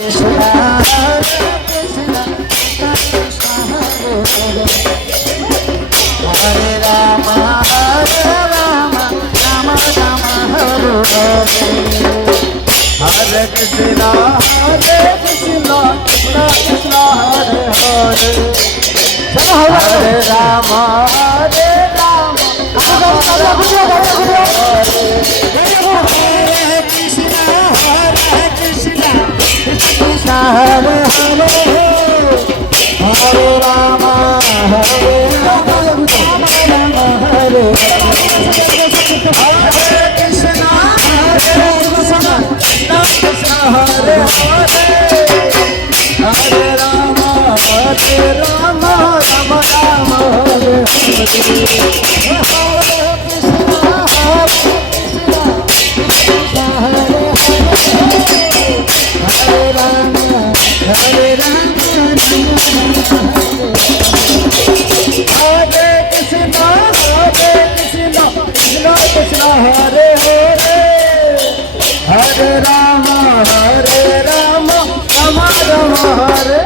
Hare Krishna, Hare Krishna, Krishna Krishna, Hare Hare, Hare Rama, Hare Rama, Rama Rama, Hare Krishna, Hare Krishna, Krishna Hare Hare, Hare Rama, Hare Rama, Rama Rama, Hare Hare Krishna, Hare Krishna, Krishna Hare Hare, Hare Rama, Hare Rama, Rama Rama, Hare Hare, Hare Krishna, Hare Krishna, Krishna Hare Hare, Hare Rama, Hare Rama, Hare Krishna, Krishna Krishna, Hare Hare, Hare Rama, Hare Rama, Rama Rama, Hare